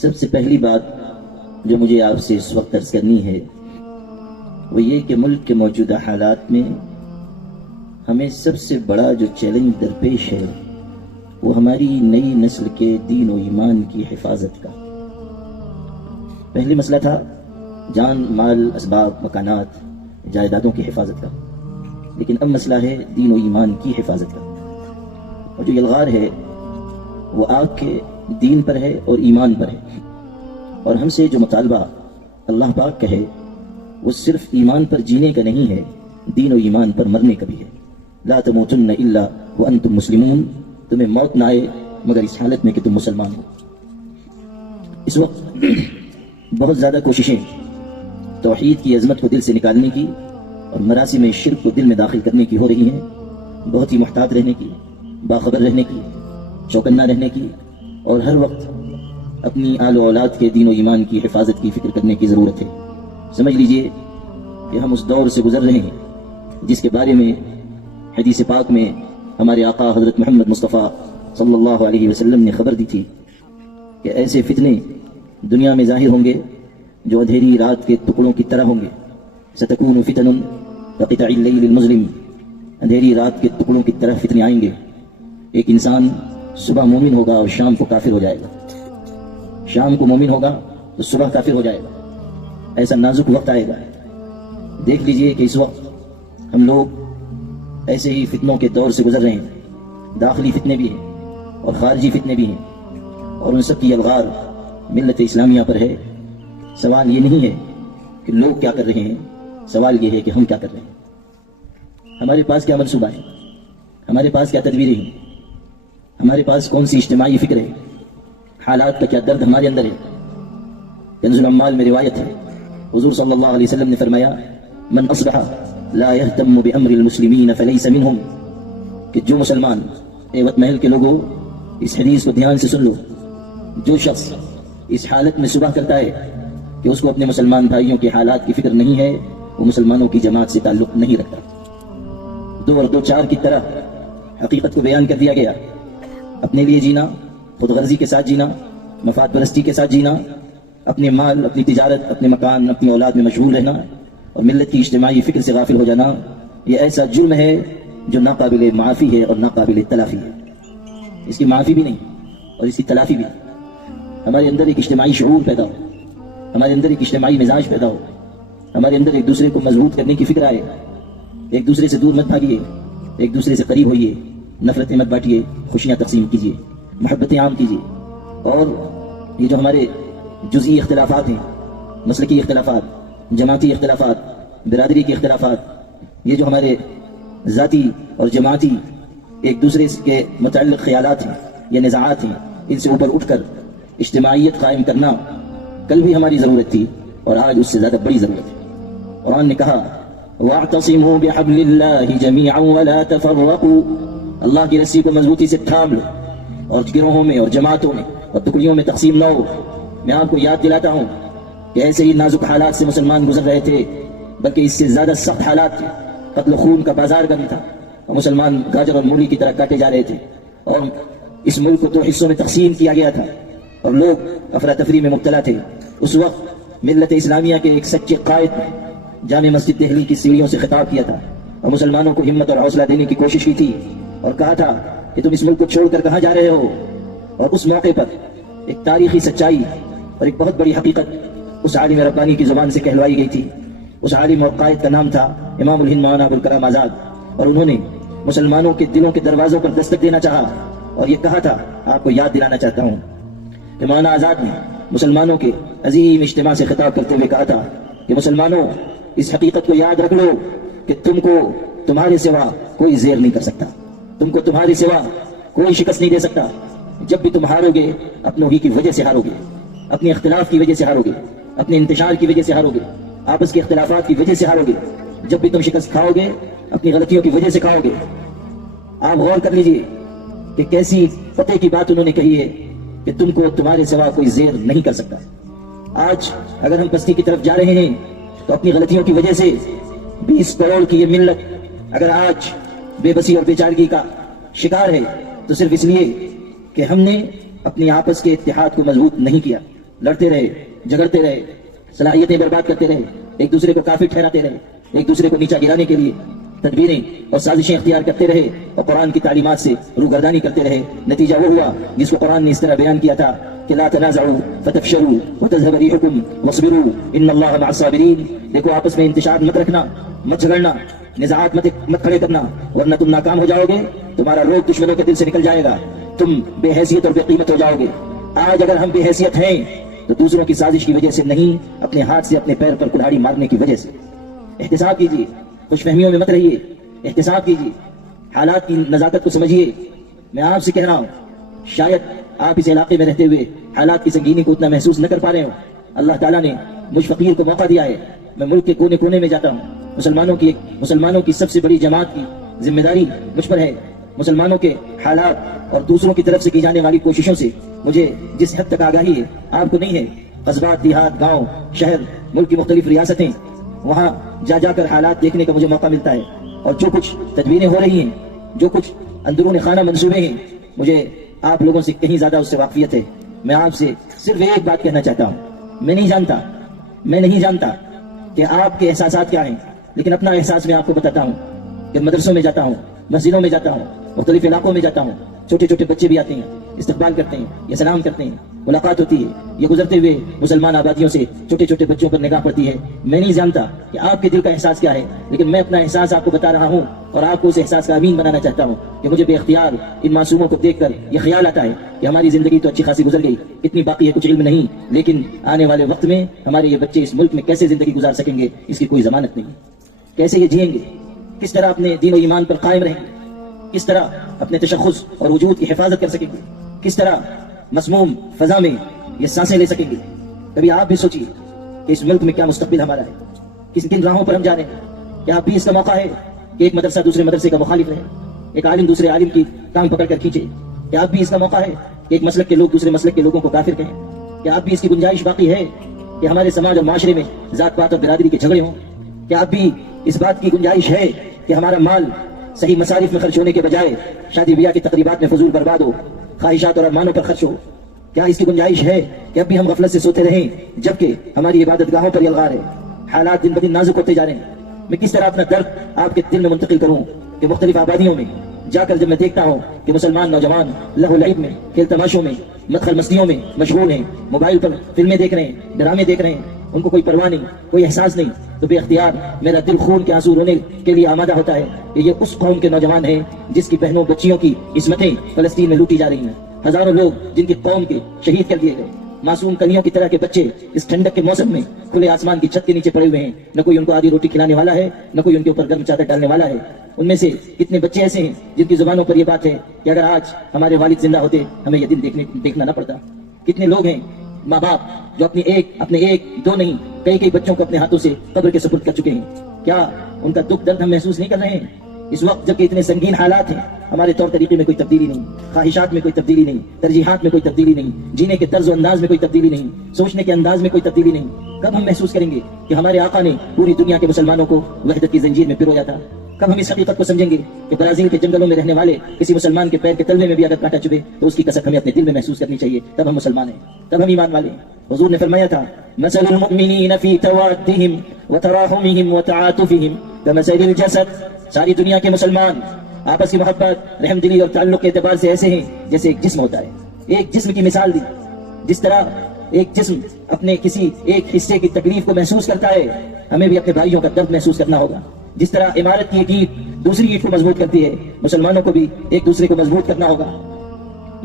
سب سے پہلی بات جو مجھے آپ سے اس وقت عرض کرنی ہے وہ یہ کہ ملک کے موجودہ حالات میں ہمیں سب سے بڑا جو چیلنج درپیش ہے وہ ہماری نئی نسل کے دین و ایمان کی حفاظت کا۔ پہلے مسئلہ تھا جان مال اسباب مکانات جائیدادوں کی حفاظت کا، لیکن اب مسئلہ ہے دین و ایمان کی حفاظت کا۔ اور جو یلغار ہے وہ آپ کے دین پر ہے اور ایمان پر ہے، اور ہم سے جو مطالبہ اللہ پاک کا ہے وہ صرف ایمان پر جینے کا نہیں ہے، دین و ایمان پر مرنے کا بھی ہے۔ لا تموتن الا وانتم مسلمون، تمہیں موت نہ آئے مگر اس حالت میں کہ تم مسلمان ہو۔ اس وقت بہت زیادہ کوششیں توحید کی عظمت کو دل سے نکالنے کی اور مراسم شرک کو دل میں داخل کرنے کی ہو رہی ہیں۔ بہت ہی محتاط رہنے کی، باخبر رہنے کی، چوکنا رہنے کی، اور ہر وقت اپنی آل و اولاد کے دین و ایمان کی حفاظت کی فکر کرنے کی ضرورت ہے۔ سمجھ لیجئے کہ ہم اس دور سے گزر رہے ہیں جس کے بارے میں حدیث پاک میں ہمارے آقا حضرت محمد مصطفیٰ صلی اللہ علیہ وسلم نے خبر دی تھی کہ ایسے فتنے دنیا میں ظاہر ہوں گے جو اندھیری رات کے ٹکڑوں کی طرح ہوں گے۔ ستکون فتن کقطع اللیل المظلم، اندھیری رات کے ٹکڑوں کی طرح فتنے آئیں گے۔ ایک انسان صبح مومن ہوگا اور شام کو کافر ہو جائے گا، شام کو مومن ہوگا تو صبح کافر ہو جائے گا۔ ایسا نازک وقت آئے گا۔ دیکھ لیجئے کہ اس وقت ہم لوگ ایسے ہی فتنوں کے دور سے گزر رہے ہیں، داخلی فتنے بھی ہیں اور خارجی فتنے بھی ہیں، اور ان سب کی الغار ملت اسلامیہ پر ہے۔ سوال یہ نہیں ہے کہ لوگ کیا کر رہے ہیں، سوال یہ ہے کہ ہم کیا کر رہے ہیں۔ ہمارے پاس کیا منصوبہ ہے، ہمارے پاس کیا تدبیریں ہیں، ہمارے پاس کون سی اجتماعی فکر ہے، حالات کا کیا درد ہمارے اندر ہے۔ کنز العمال میں روایت ہے، حضور صلی اللہ علیہ وسلم نے فرمایا من اصبح لا يهتم بامر المسلمین فليس منهم، کہ جو مسلمان، اے وط محل کے لوگوں اس حدیث کو دھیان سے سن لو، جو شخص اس حالت میں صبح کرتا ہے کہ اس کو اپنے مسلمان بھائیوں کے حالات کی فکر نہیں ہے، وہ مسلمانوں کی جماعت سے تعلق نہیں رکھتا۔ دو اور دو چار کی طرح حقیقت کو بیان کر دیا گیا۔ اپنے لیے جینا، خود غرضی کے ساتھ جینا، مفاد پرستی کے ساتھ جینا، اپنے مال، اپنی تجارت، اپنے مکان، اپنی اولاد میں مشغول رہنا اور ملت کی اجتماعی فکر سے غافل ہو جانا، یہ ایسا جرم ہے جو ناقابل معافی ہے اور ناقابل تلافی ہے۔ اس کی معافی بھی نہیں اور اس کی تلافی بھی نہیں۔ ہمارے اندر ایک اجتماعی شعور پیدا ہو، ہمارے اندر ایک اجتماعی مزاج پیدا ہو، ہمارے اندر ایک دوسرے کو مضبوط کرنے کی فکر آئے، ایک دوسرے سے دور مت بھاگیے، ایک دوسرے سے قریب ہوئیے، نفرتیں مت بانٹیے، خوشیاں تقسیم کیجیے، محبتیں عام کیجیے۔ اور یہ جو ہمارے جزئی اختلافات ہیں، مسلکی اختلافات، جماعتی اختلافات، برادری کے اختلافات، یہ جو ہمارے ذاتی اور جماعتی ایک دوسرے کے متعلق خیالات ہیں یا نزاعات ہیں، ان سے اوپر اٹھ کر اجتماعیت قائم کرنا کل بھی ہماری ضرورت تھی اور آج اس سے زیادہ بڑی ضرورت ہے۔ قرآن نے کہا وَاعْتَصِمُوا بِحَبْلِ اللَّهِ جَمِيعًا وَلَا تَفَرَّقُوا، اللہ کی رسی کو مضبوطی سے تھام لو اور گروہوں میں اور جماعتوں میں اور ٹکڑیوں میں تقسیم نہ ہو۔ میں آپ کو یاد دلاتا ہوں کہ ایسے ہی نازک حالات سے مسلمان گزر رہے تھے، بلکہ اس سے زیادہ سخت حالات تھے۔ قتل و خون کا بازار گرم تھا اور مسلمان گاجر اور مولی کی طرح کاٹے جا رہے تھے، اور اس ملک کو دو حصوں میں تقسیم کیا گیا تھا اور لوگ افراتفری میں مبتلا تھے۔ اس وقت ملت اسلامیہ کے ایک سچے قائد نے جامع مسجد دہلی کی سیڑھیوں سے خطاب کیا تھا اور مسلمانوں کو ہمت اور حوصلہ دینے کی کوشش کی تھی اور کہا تھا کہ تم اس ملک کو چھوڑ کر کہاں جا رہے ہو۔ اور اس موقع پر ایک تاریخی سچائی اور ایک بہت بڑی حقیقت اس عالم ربانی کی زبان سے کہلوائی گئی تھی۔ اس عالم اور قائد کا نام تھا امام الہند مولانا ابوالکلام آزاد، اور انہوں نے مسلمانوں کے دلوں کے دروازوں پر دستک دینا چاہا اور یہ کہا تھا، آپ کو یاد دلانا چاہتا ہوں کہ مولانا آزاد نے مسلمانوں کے عظیم اجتماع سے خطاب کرتے ہوئے کہا تھا کہ مسلمانوں اس حقیقت کو یاد رکھ لو کہ تم کو تمہارے سوا کوئی زیر نہیں کر سکتا، تم کو تمہارے سوا کوئی شکست نہیں دے سکتا۔ جب بھی تم ہارو گے اپنوں ہی کی وجہ سے ہارو گے، اپنے اختلاف کی وجہ سے ہارو گے، اپنے انتشار کی وجہ سے ہارو گے، آپس کے اختلافات کی وجہ سے ہارو گے۔ جب بھی تم شکست کھاؤ گے اپنی غلطیوں کی وجہ سے کھاؤ گے۔ آپ غور کر لیجئے کہ کیسی فتح کی بات انہوں نے کہی ہے کہ تم کو تمہارے سوا کوئی زیر نہیں کر سکتا۔ آج اگر ہم پستی کی طرف جا رہے ہیں تو اپنی غلطیوں کی وجہ سے 20 کروڑ کی یہ ملت اگر آج بے بسی اور بیچارگی کا شکار ہے تو صرف اس لیے کہ ہم نے اپنی آپس کے اتحاد کو مضبوط نہیں کیا، لڑتے رہے، جھگڑتے رہے، صلاحیتیں برباد کرتے رہے، ایک دوسرے کو کافر ٹھہراتے رہے، ایک دوسرے کو نیچا گرانے کے لیے تدبیریں اور سازشیں اختیار کرتے رہے اور قرآن کی تعلیمات سے روگردانی کرتے رہے، نتیجہ وہ ہوا جس کو قرآن نے اس طرح بیان کیا تھا کہ لا تنازعوا فتفشلوا وتذهب ريحكم واصبروا ان الله مع الصابرین۔ دیکھو آپس میں انتشار مت رکھنا، مت جھگڑنا، نزاعات مت کھڑے کرنا، ورنہ تم ناکام ہو جاؤ گے، تمہارا روگ دشمنوں کے دل سے نکل جائے گا، تم بے حیثیت اور بے قیمت ہو جاؤ گے۔ آج اگر ہم بے حیثیت ہیں تو دوسروں کی سازش کی وجہ سے نہیں، اپنے ہاتھ سے اپنے پیر پر کلہاڑی مارنے کی وجہ سے۔ احتساب کیجیے، خوش فہمیوں میں مت رہیے، احتساب کیجیے، حالات کی نزاکت کو سمجھیے۔ میں آپ سے کہہ رہا ہوں، شاید آپ اس علاقے میں رہتے ہوئے حالات کی سنگینی کو اتنا محسوس نہ کر پا رہے ہوں۔ اللہ تعالیٰ نے مجھ فقیر کو موقع دیا ہے، میں ملک کے کونے کونے میں جاتا ہوں، مسلمانوں کی سب سے بڑی جماعت کی ذمہ داری مجھ پر ہے۔ مسلمانوں کے حالات اور دوسروں کی طرف سے کی جانے والی کوششوں سے مجھے جس حد تک آگاہی ہے آپ کو نہیں ہے، قصبات، دیہات، گاؤں، شہر، ملک کی مختلف ریاستیں، وہاں جا جا کر حالات دیکھنے کا مجھے موقع ملتا ہے، اور جو کچھ تدبیریں ہو رہی ہیں، جو کچھ اندرون خانہ منصوبے ہیں، مجھے آپ لوگوں سے کہیں زیادہ اس سے واقفیت ہے۔ میں آپ سے صرف ایک بات کہنا چاہتا ہوں، میں نہیں جانتا کہ آپ کے احساسات کیا ہیں، لیکن اپنا احساس میں آپ کو بتاتا ہوں کہ مدرسوں میں جاتا ہوں، مسجدوں میں جاتا ہوں، مختلف علاقوں میں جاتا ہوں، چھوٹے چھوٹے بچے بھی آتے ہیں، استقبال کرتے ہیں، یہ سلام کرتے ہیں، ملاقات ہوتی ہے، یہ گزرتے ہوئے مسلمان آبادیوں سے چھوٹے چھوٹے بچوں پر نگاہ پڑتی ہے۔ میں نہیں جانتا کہ آپ کے دل کا احساس کیا ہے، لیکن میں اپنا احساس آپ کو بتا رہا ہوں، اور آپ کو اس احساس کا امین بنانا چاہتا ہوں کہ مجھے بے اختیار ان معصوموں کو دیکھ کر یہ خیال آتا ہے کہ ہماری زندگی تو اچھی خاصی گزر گئی، کتنی باقی ہے کچھ علم نہیں، لیکن آنے والے وقت میں ہمارے یہ بچے اس ملک میں کیسے زندگی گزار سکیں گے اس کی کوئی ضمانت نہیں، کیسے یہ جئیں گے، کس طرح اپنے دین و ایمان پر قائم رہیں گے، کس طرح اپنے تشخص اور وجود کی حفاظت کر سکیں گے، کس طرح مسموم فضا میں یہ سانسیں لے سکیں گے۔ کبھی آپ بھی سوچیے کہ اس ملک میں کیا مستقبل ہمارا ہے، کن راہوں پر ہم جا رہے ہیں۔ کیا اب بھی اس کا موقع ہے کہ ایک مدرسہ دوسرے مدرسے کا مخالف رہے، ایک عالم دوسرے عالم کی ٹانگ پکڑ کر کھینچے؟ کیا اب بھی اس کا موقع ہے کہ ایک مسلک کے لوگ دوسرے مسلک کے لوگوں کو کافر کہیں؟ کیا اب بھی اس کی گنجائش باقی ہے کہ ہمارے سماج اور معاشرے میں ذات پات اور برادری کے جھگڑے ہوں؟ کیا اب بھی اس بات کی گنجائش ہے کہ ہمارا مال صحیح مصارف میں خرچ ہونے کے بجائے شادی بیاہ کی تقریبات میں فضول برباد ہو، خواہشات اور ارمانوں پر خرچ ہو؟ کیا اس کی گنجائش ہے کہ اب بھی ہم غفلت سے سوتے رہیں جبکہ ہماری عبادت گاہوں پر یلغار ہے؟ حالات دن بدن نازک ہوتے جا رہے ہیں۔ میں کس طرح اپنا درد آپ کے دل میں منتقل کروں کہ مختلف آبادیوں میں جا کر جب میں دیکھتا ہوں کہ مسلمان نوجوان لہو لعب میں، کھیل تماشوں میں، مدخل مستیوں میں مشغول ہیں، موبائل پر فلمیں دیکھ رہے ہیں، ڈرامے دیکھ رہے ہیں، ان کو کوئی پرواہ نہیں، کوئی احساس نہیں، تو بے اختیار میرا دل خون کے آنسو رونے کے لیے آمادہ ہوتا ہے کہ یہ اس قوم کے نوجوان ہیں جس کی بہنوں بچیوں کی عصمتیں فلسطین میں لوٹی جا رہی ہیں، ہزاروں لوگ جن کی قوم کے شہید کر دیے گئے، معصوم کلیوں کی طرح کے بچے اس ٹھنڈک کے موسم میں کھلے آسمان کی چھت کے نیچے پڑے ہوئے ہیں، نہ کوئی ان کو آدھی روٹی کھلانے والا ہے، نہ کوئی ان کے اوپر گرم چادر ڈالنے والا ہے۔ ان میں سے کتنے بچے ایسے ہیں جن کی زبانوں پر یہ بات ہے کہ اگر آج ہمارے والد زندہ ہوتے ہمیں یہ دن دیکھنا نہ پڑتا۔ کتنے لوگ ہیں ماں باپ جو اپنے ایک دو نہیں کئی بچوں کو اپنے ہاتھوں سے قبر کے سپرد کر چکے ہیں۔ کیا ان کا دکھ درد ہم محسوس نہیں کر رہے ہیں اس وقت جبکہ اتنے سنگین حالات ہیں؟ ہمارے طور طریقے میں کوئی تبدیلی نہیں، خواہشات میں کوئی تبدیلی نہیں، ترجیحات میں کوئی تبدیلی نہیں، جینے کے طرز و انداز میں کوئی تبدیلی نہیں، سوچنے کے انداز میں کوئی تبدیلی نہیں۔ کب ہم محسوس کریں گے کہ ہمارے آقا نے پوری دنیا کے مسلمانوں کو وحدت کی زنجیر میں پرویا تھا؟ کب ہم اس حقیقت کو سمجھیں گے کہ برازیل کے جنگلوں میں رہنے والے کسی مسلمان کے پیر کے تلوے میں بھی اگر کانٹا چبھے تو اس کی کسک ہمیں اپنے دل میں محسوس کرنی چاہیے، تب ہم مسلمان ہیں، تب ہم ایمان والے ہیں۔ حضور نے فرمایا تھا مثل المؤمنین فی توادہم وتراحمہم وتعاطفہم کمثل الجسد، ساری دنیا کے مسلمان آپس کی محبت، رحم دلی اور تعلق کے اعتبار سے ایسے ہیں جیسے ایک جسم ہوتا ہے۔ ایک جسم کی مثال دی، جس طرح ایک جسم اپنے کسی ایک حصے کی تکلیف کو محسوس کرتا ہے، ہمیں بھی اپنے بھائیوں کا درد محسوس کرنا ہوگا۔ جس طرح عمارت کی ایک اینٹ دوسری اینٹ کو مضبوط کرتی ہے، مسلمانوں کو بھی ایک دوسرے کو مضبوط کرنا ہوگا۔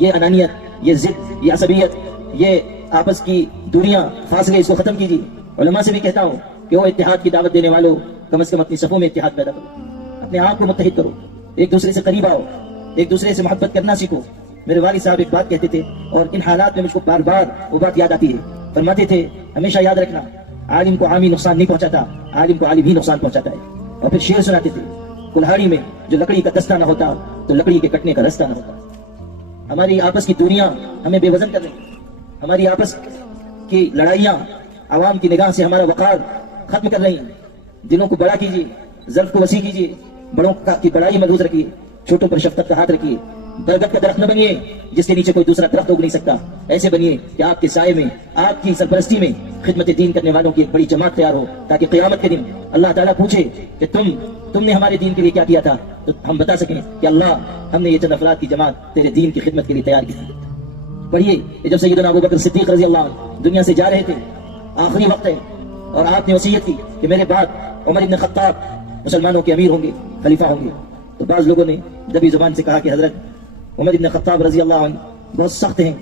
یہ انانیت، یہ ضد، یہ عصبیت، یہ آپس کی دوریاں، فاصلے، اس کو ختم کیجیے۔ علماء سے بھی کہتا ہوں کہ وہ اتحاد کی دعوت دینے والوں کم از کم اپنی صفوں میں اتحاد پیدا کرو، اپنے آپ کو متحد کرو، ایک دوسرے سے قریب آؤ، ایک دوسرے سے محبت کرنا سیکھو۔ میرے والد صاحب ایک بات کہتے تھے اور ان حالات میں مجھ کو بار بار وہ بات یاد آتی ہے۔ فرماتے تھے ہمیشہ یاد رکھنا، عالم کو عامی نقصان نہیں پہنچاتا، عالم کو عالم ہی نقصان پہنچاتا ہے۔ اور پھر شعر سناتے تھے، کلہاڑی میں جو لکڑی کا دستہ نہ ہوتا تو لکڑی کے کٹنے کا رستہ نہ ہوتا۔ ہماری آپس کی دوریاں ہمیں بے وزن کر رہی ہیں، ہماری آپس کی لڑائیاں عوام کی نگاہ سے ہمارا وقار ختم کر رہی ہیں۔ دلوں کو بڑا کیجیے، ظرف کو وسیع کیجیے، بڑوں کی بڑائی محفوظ رکھیے، چھوٹوں پر شفقت کا ہاتھ رکھیے، برگد کا درخت نہ بنیے جس کے نیچے کوئی دوسرا درخت اگ نہیں سکتا. ایسے بنیے کہ آپ کے سائے میں، آپ کی سرپرستی میں خدمت دین کرنے والوں کی ایک بڑی جماعت تیار ہو، تاکہ قیامت کے دن اللہ تعالیٰ پوچھے کہ تم نے ہمارے دین کے لیے کیا کیا تھا، تو ہم بتا سکیں کہ اللہ ہم نے یہ چند افراد کی جماعت تیرے دین کی خدمت کے لیے تیار کی. پڑھیے کہ جب سیدنا ابو بکر صدیق رضی اللہ عنہ دنیا سے جا رہے تھے، آخری وقت ہے، اور آپ نے وصیت کی کہ میرے بعد عمر بن خطاب مسلمانوں کے امیر ہوں گے، خلیفہ ہوں گے. تو بعض لوگوں نے دبی زبان سے کہا کہ حضرت عمر بن خطاب رضی اللہ عنہ بہت سخت ہیں،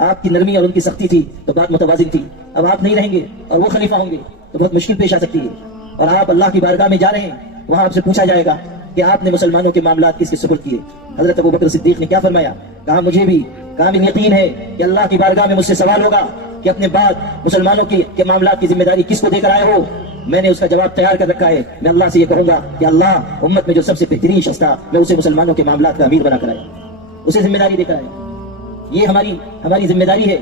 آپ کی نرمی اور ان کی سختی تھی تو بات متوازن تھی. اب آپ نہیں رہیں گے اور وہ خلیفہ ہوں گے تو بہت مشکل پیش آ سکتی ہے، اور آپ اللہ کی بارگاہ میں جا رہے ہیں، وہاں آپ سے پوچھا جائے گا کہ آپ نے مسلمانوں کے معاملات کس کے سپرد کیے. حضرت ابو بکر صدیق نے کیا فرمایا؟ کہا مجھے بھی کامل یقین ہے کہ اللہ کی بارگاہ میں مجھ سے سوال ہوگا کہ اپنے بعد مسلمانوں کے معاملات کی ذمہ داری کس کو دے کر آئے ہو. میں نے اس کا جواب تیار کر رکھا ہے. میں اللہ سے یہ کہوں گا کہ اللہ امت میں جو سب سے بہترین شخص تھا میں اسے مسلمانوں کے معاملات کا امیر بنا کر آیا، اسے ذمہ داری دے کر آیا. یہ ہماری ذمہ داری ہے